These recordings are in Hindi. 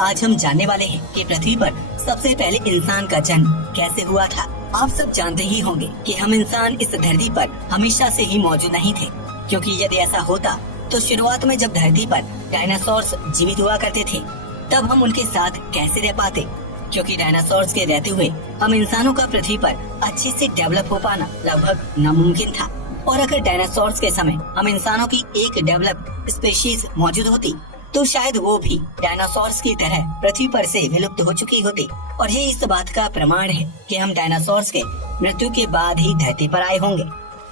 आज हम जानने वाले हैं कि पृथ्वी पर सबसे पहले इंसान का जन्म कैसे हुआ था। आप सब जानते ही होंगे कि हम इंसान इस धरती पर हमेशा से ही मौजूद नहीं थे, क्योंकि यदि ऐसा होता तो शुरुआत में जब धरती पर डायनासोर्स जीवित हुआ करते थे तब हम उनके साथ कैसे रह पाते, क्योंकि डायनासोर्स के रहते हुए हम इंसानों का पृथ्वी पर अच्छे से डेवलप हो पाना लगभग नामुमकिन था। और अगर डायनासोर्स के समय हम इंसानों की एक डेवलप स्पीशीज मौजूद होती तो शायद वो भी डायनासोर्स की तरह पृथ्वी पर से विलुप्त हो चुकी होती। और ये इस बात का प्रमाण है कि हम डायनासोर्स के मृत्यु के बाद ही धरती पर आए होंगे।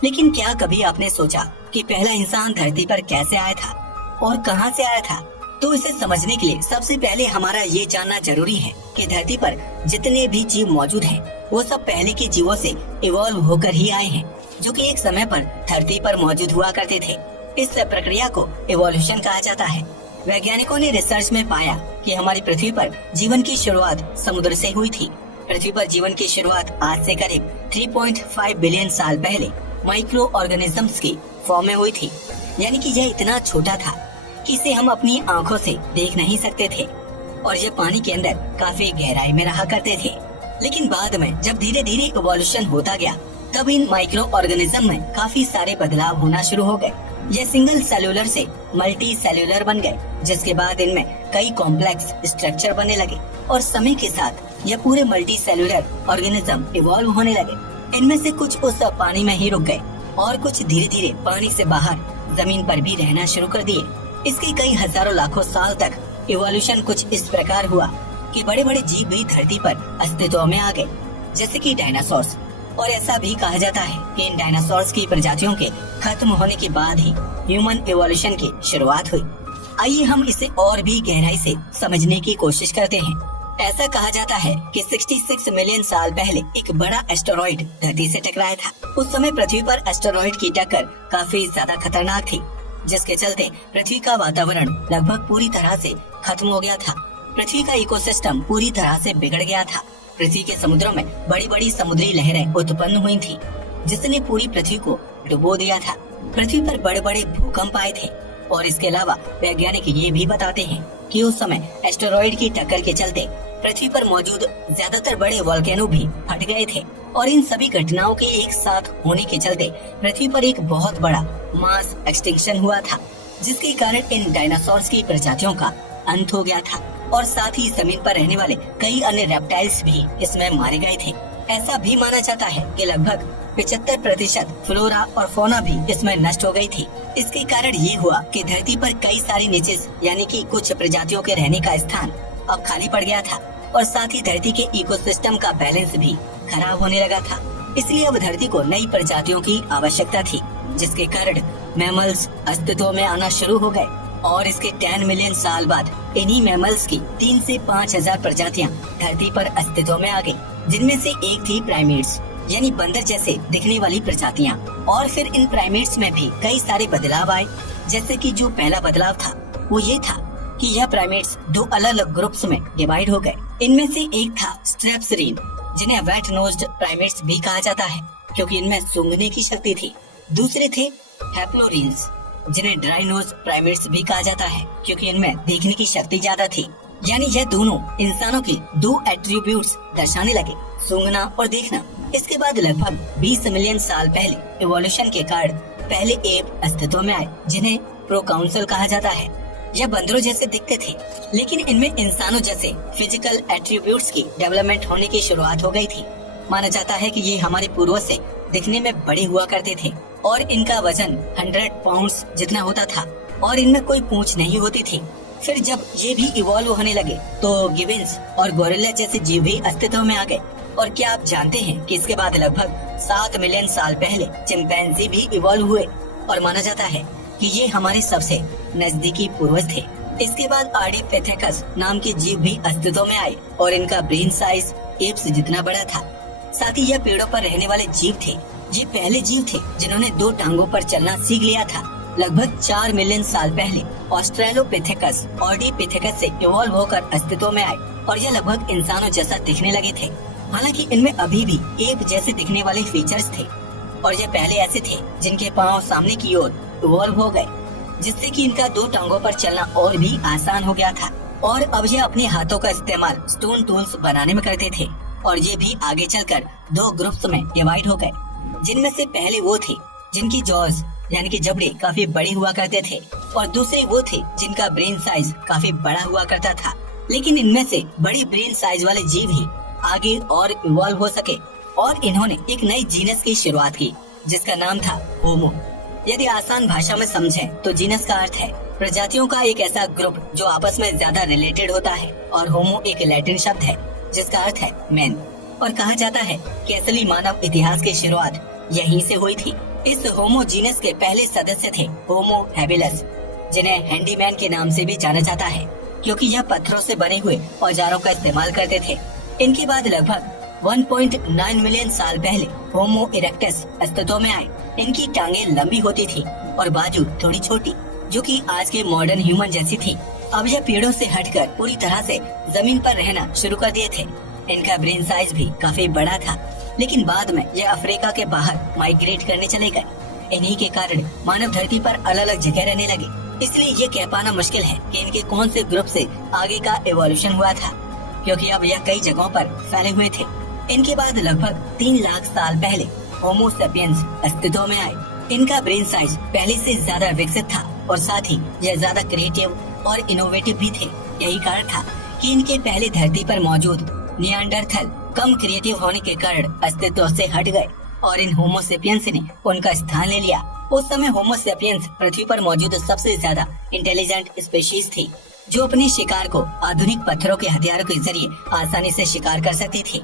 लेकिन क्या कभी आपने सोचा कि पहला इंसान धरती पर कैसे आया था और कहां से आया था? तो इसे समझने के लिए सबसे पहले हमारा ये जानना जरूरी है कि धरती पर जितने भी जीव मौजूद हैं, वो सब पहले के जीवों से इवॉल्व होकर ही आए हैं, जो कि एक समय पर धरती पर मौजूद हुआ करते थे। इस प्रक्रिया को इवोल्यूशन कहा जाता है। वैज्ञानिकों ने रिसर्च में पाया कि हमारी पृथ्वी पर जीवन की शुरुआत समुद्र से हुई थी। पृथ्वी पर जीवन की शुरुआत आज से करीब 3.5 बिलियन साल पहले माइक्रो ऑर्गेनिजम्स की फॉर्म में हुई थी। यानी कि यह इतना छोटा था कि इसे हम अपनी आंखों से देख नहीं सकते थे और ये पानी के अंदर काफी गहराई में रहा करते थे। लेकिन बाद में जब धीरे धीरे इवोल्यूशन होता गया तब इन माइक्रो ऑर्गेनिज्म में काफी सारे बदलाव होना शुरू हो गए। ये सिंगल सेल्यूलर से मल्टी सेल्यूलर बन गए, जिसके बाद इनमें कई कॉम्प्लेक्स स्ट्रक्चर बनने लगे और समय के साथ ये पूरे मल्टी सेल्यूलर ऑर्गेनिज्म इवॉल्व होने लगे। इनमें से कुछ उस पानी में ही रुक गए और कुछ धीरे धीरे पानी से बाहर जमीन पर भी रहना शुरू कर दिए। इसके कई हजारों लाखों साल तक इवोल्यूशन कुछ इस प्रकार हुआ कि बड़े बड़े जीव भी धरती पर अस्तित्व में आ गए, जैसे कि डायनासोर्स। और ऐसा भी कहा जाता है कि इन डायनासोर्स की प्रजातियों के खत्म होने के बाद ही ह्यूमन इवोल्यूशन की शुरुआत हुई। आइए हम इसे और भी गहराई से समझने की कोशिश करते हैं। ऐसा कहा जाता है कि 66 मिलियन साल पहले एक बड़ा एस्टेरॉइड धरती से टकराया था। उस समय पृथ्वी पर एस्टेरॉइड की टक्कर काफी ज्यादा खतरनाक थी, जिसके चलते पृथ्वी का वातावरण लगभग पूरी तरह से खत्म हो गया था। पृथ्वी का इकोसिस्टम पूरी तरह से बिगड़ गया था। पृथ्वी के समुद्रों में बड़ी बड़ी समुद्री लहरें उत्पन्न हुई थी, जिसने पूरी पृथ्वी को डुबो दिया था। पृथ्वी पर बड़े बड़े भूकंप आए थे और इसके अलावा वैज्ञानिक ये भी बताते हैं कि उस समय एस्टेरॉइड की टक्कर के चलते पृथ्वी पर मौजूद ज्यादातर बड़े वोल्केनो भी फट गए थे। और इन सभी घटनाओं के एक साथ होने के चलते पृथ्वी पर एक बहुत बड़ा मास एक्सटिंक्शन हुआ था, जिसके कारण इन डायनासोर्स की प्रजातियों का अंत हो गया था और साथ ही जमीन पर रहने वाले कई अन्य रेप्टाइल्स भी इसमें मारे गए थे। ऐसा भी माना जाता है कि लगभग 75% फ्लोरा और फौना भी इसमें नष्ट हो गई थी। इसके कारण ये हुआ कि धरती पर कई सारी निचेस यानी कि कुछ प्रजातियों के रहने का स्थान अब खाली पड़ गया था और साथ ही धरती के इकोसिस्टम का बैलेंस भी खराब होने लगा था। इसलिए अब धरती को नई प्रजातियों की आवश्यकता थी, जिसके कारण मैमल्स अस्तित्व में आना शुरू हो गए। और इसके 10 मिलियन साल बाद इन्हीं मैमल्स की 3 से 5,000 प्रजातियां धरती पर अस्तित्व में आ गई, जिनमें से एक थी प्राइमेट्स यानी बंदर जैसे दिखने वाली प्रजातियां। और फिर इन प्राइमेट्स में भी कई सारे बदलाव आए, जैसे कि जो पहला बदलाव था वो ये था कि यह प्राइमेट्स 2 अलग अलग ग्रुप्स में डिवाइड हो गए। इनमें से एक था स्ट्रेप्सरीन, जिन्हें वेट नोज्ड प्राइमेट्स भी कहा जाता है क्योंकि इनमें सूंघने की शक्ति थी। दूसरे थे हैप्लोरीन्स, जिन्हें ड्राई नोज प्राइमेट्स भी कहा जाता है क्योंकि इनमें देखने की शक्ति ज्यादा थी। यानी यह दोनों इंसानों के 2 एट्रीब्यूट्स दर्शाने लगे, सूंघना और देखना। इसके बाद लगभग 20 मिलियन साल पहले इवोल्यूशन के कारण पहले एप अस्तित्व में आए, जिन्हें प्रोकाउंसल कहा जाता है। यह बंदरों जैसे दिखते थे, लेकिन इनमें इंसानों जैसे फिजिकल एट्रीब्यूट्स की डेवलपमेंट होने की शुरुआत हो गई थी। माना जाता है कि ये हमारे पूर्वज से दिखने में बड़े हुआ करते थे और इनका वजन 100 पाउंड्स जितना होता था और इनमें कोई पूंछ नहीं होती थी। फिर जब ये भी इवॉल्व होने लगे तो गिविंस और गोरिल्ला जैसे जीव भी अस्तित्व में आ गए। और क्या आप जानते हैं कि इसके बाद लगभग 7 मिलियन साल पहले चिंपैंजी भी इवॉल्व हुए और माना जाता है कि ये हमारे सबसे नजदीकी पूर्वज थे। इसके बाद आर्डिपिथेकस नाम के जीव भी अस्तित्व में आए और इनका ब्रेन साइज एप्स जितना बड़ा था। साथ ही यह पेड़ों पर रहने वाले जीव थे। ये पहले जीव थे जिन्होंने 2 टांगों पर चलना सीख लिया था। लगभग 4 मिलियन साल पहले ऑस्ट्रेलोपिथेकस ऑर्डिपिथेकस से इवॉल्व होकर अस्तित्व में आए और यह लगभग इंसानों जैसा दिखने लगे थे। हालांकि इनमें अभी भी एप जैसे दिखने वाले फीचर्स थे और ये पहले ऐसे थे जिनके पांव सामने की ओर इवॉल्व हो गए, जिससे कि इनका 2 टांगों पर चलना और भी आसान हो गया था और अब ये अपने हाथों का इस्तेमाल स्टोन टूल्स बनाने में करते थे। और ये भी आगे चलकर दो ग्रुप्स में डिवाइड हो गए, जिनमें से पहले वो थे जिनकी जॉज यानी कि जबड़े काफी बड़े हुआ करते थे, और दूसरे वो थे जिनका ब्रेन साइज काफी बड़ा हुआ करता था। लेकिन इनमें से बड़ी ब्रेन साइज वाले जीव ही आगे और इवॉल्व हो सके, और इन्होंने एक नई जीनस की शुरुआत की जिसका नाम था होमो। यदि आसान भाषा में समझें तो जीनस का अर्थ है प्रजातियों का एक ऐसा ग्रुप जो आपस में ज्यादा रिलेटेड होता है, और होमो एक लैटिन शब्द है जिसका अर्थ है मैन। और कहा जाता है कि असली मानव इतिहास की शुरुआत यहीं से हुई थी। इस होमो जीनस के पहले सदस्य थे होमो हैबिलस, जिन्हें हैंडीमैन के नाम से भी जाना जाता है क्योंकि यह पत्थरों से बने हुए औजारों का इस्तेमाल करते थे। इनके बाद लगभग 1.9 मिलियन साल पहले होमो इरेक्टस अस्तित्व में आए। इनकी टांगे लंबी होती थी और बाजू थोड़ी छोटी, जो कि आज के मॉडर्न ह्यूमन जैसी थी। अब यह पेड़ों से हटकर पूरी तरह से जमीन पर रहना शुरू कर दिए थे। इनका ब्रेन साइज भी काफी बड़ा था, लेकिन बाद में यह अफ्रीका के बाहर माइग्रेट करने चले गए। इन्हीं के कारण मानव धरती पर अलग अलग जगह रहने लगे। इसलिए ये कह पाना मुश्किल है कि इनके कौन से ग्रुप से आगे का एवोल्यूशन हुआ था, क्योंकि अब यह कई जगहों पर फैले हुए थे। इनके बाद लगभग 3 लाख साल पहले होमो सेपियंस अस्तित्व में आए। इनका ब्रेन साइज पहले से ज्यादा विकसित था और साथ ही यह ज्यादा क्रिएटिव और इनोवेटिव भी थे। यही कारण था कि इनके पहले धरती पर मौजूद नियांडरथल कम क्रिएटिव होने के कारण अस्तित्व से हट गए और इन होमो सेपियंस ने उनका स्थान ले लिया। उस समय होमो सेपियंस पृथ्वी पर मौजूद सबसे ज्यादा इंटेलिजेंट स्पीशीज थी, जो अपने शिकार को आधुनिक पत्थरों के हथियारों के जरिए आसानी से शिकार कर सकती थी।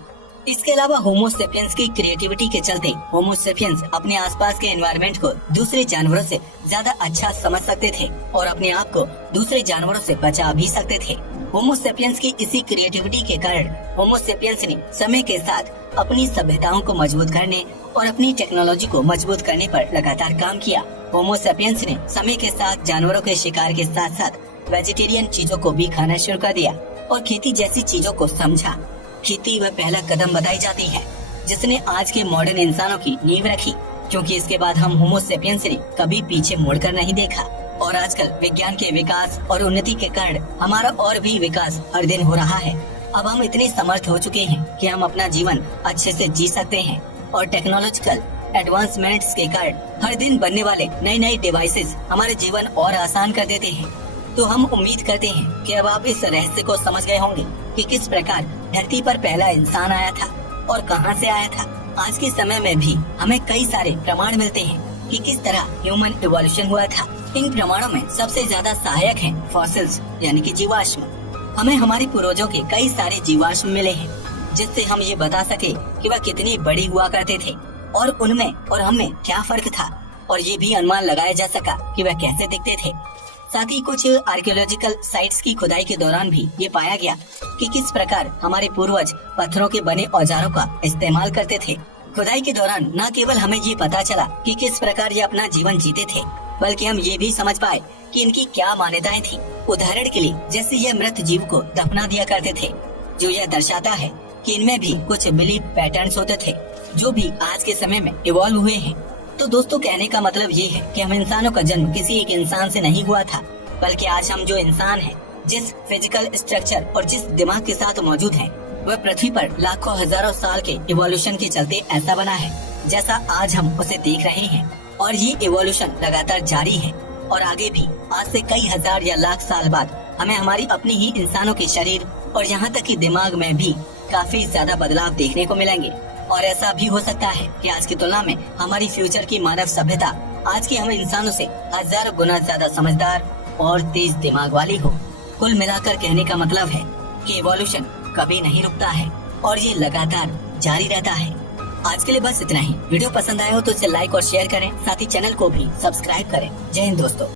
इसके अलावा होमो सेपियंस की क्रिएटिविटी के चलते होमो सेपियंस अपने आसपास के एनवायरनमेंट को दूसरे जानवरों से ज्यादा अच्छा समझ सकते थे और अपने आप को दूसरे जानवरों से बचा भी सकते थे। होमो सेपियंस की इसी क्रिएटिविटी के कारण होमो सेपियंस ने समय के साथ अपनी सभ्यताओं को मजबूत करने और अपनी टेक्नोलॉजी को मजबूत करने पर लगातार काम किया। होमो सेपियंस ने समय के साथ जानवरों के शिकार के साथ साथ वेजिटेरियन चीजों को भी खाना शुरू कर दिया और खेती जैसी चीजों को समझा। खेती वह पहला कदम बताई जाती है जिसने आज के मॉडर्न इंसानों की नींव रखी, क्योंकि इसके बाद हम होमो सेपियंस ने कभी पीछे मुड़कर नहीं देखा। और आजकल विज्ञान के विकास और उन्नति के कारण हमारा और भी विकास हर दिन हो रहा है। अब हम इतने समर्थ हो चुके हैं कि हम अपना जीवन अच्छे से जी सकते हैं और टेक्नोलॉजिकल एडवांसमेंट्स के कारण हर दिन बनने वाले नए नए डिवाइसेस हमारे जीवन और आसान कर देते हैं। तो हम उम्मीद करते हैं कि अब आप इस रहस्य को समझ गए होंगे कि किस प्रकार धरती पर पहला इंसान आया था और कहां से आया था। आज के समय में भी हमें कई सारे प्रमाण मिलते हैं कि किस तरह ह्यूमन इवोल्यूशन हुआ था। इन प्रमाणों में सबसे ज्यादा सहायक हैं फॉसिल्स यानी कि जीवाश्म। हमें हमारे पूर्वजों के कई सारे जीवाश्म मिले हैं जिससे हम ये बता सके कि वह कितनी बड़ी हुआ करते थे और उनमें और हमें क्या फर्क था, और ये भी अनुमान लगाया जा सका कि वह कैसे दिखते थे। साथ ही कुछ आर्कियोलॉजिकल साइट्स की खुदाई के दौरान भी ये पाया गया कि किस प्रकार हमारे पूर्वज पत्थरों के बने औजारों का इस्तेमाल करते थे। खुदाई के दौरान न केवल हमें ये पता चला कि किस प्रकार ये अपना जीवन जीते थे, बल्कि हम ये भी समझ पाए कि इनकी क्या मान्यताएं थी। उदाहरण के लिए जैसे ये मृत जीव को दफना दिया करते थे, जो यह दर्शाता है कि इनमें भी कुछ बिलीफ पैटर्न्स होते थे जो भी आज के समय में इवॉल्व हुए हैं। तो दोस्तों, कहने का मतलब ये है कि हम इंसानों का जन्म किसी एक इंसान से नहीं हुआ था, बल्कि आज हम जो इंसान हैं, जिस फिजिकल स्ट्रक्चर और जिस दिमाग के साथ मौजूद हैं, वह पृथ्वी पर लाखों हजारों साल के इवोल्यूशन के चलते ऐसा बना है जैसा आज हम उसे देख रहे हैं। और ये इवोल्यूशन लगातार जारी है और आगे भी आज से कई हजार या लाख साल बाद हमें हमारी अपनी ही इंसानों के शरीर और यहाँ तक कि दिमाग में भी काफी ज्यादा बदलाव देखने को मिलेंगे। और ऐसा भी हो सकता है कि आज की तुलना में हमारी फ्यूचर की मानव सभ्यता आज के हम इंसानों से हजारों गुना ज्यादा समझदार और तेज दिमाग वाली हो। कुल मिलाकर कहने का मतलब है कि इवोल्यूशन कभी नहीं रुकता है और ये लगातार जारी रहता है। आज के लिए बस इतना ही। वीडियो पसंद आया हो तो इसे लाइक और शेयर करें, साथ ही चैनल को भी सब्सक्राइब करें। जय हिंद दोस्तों।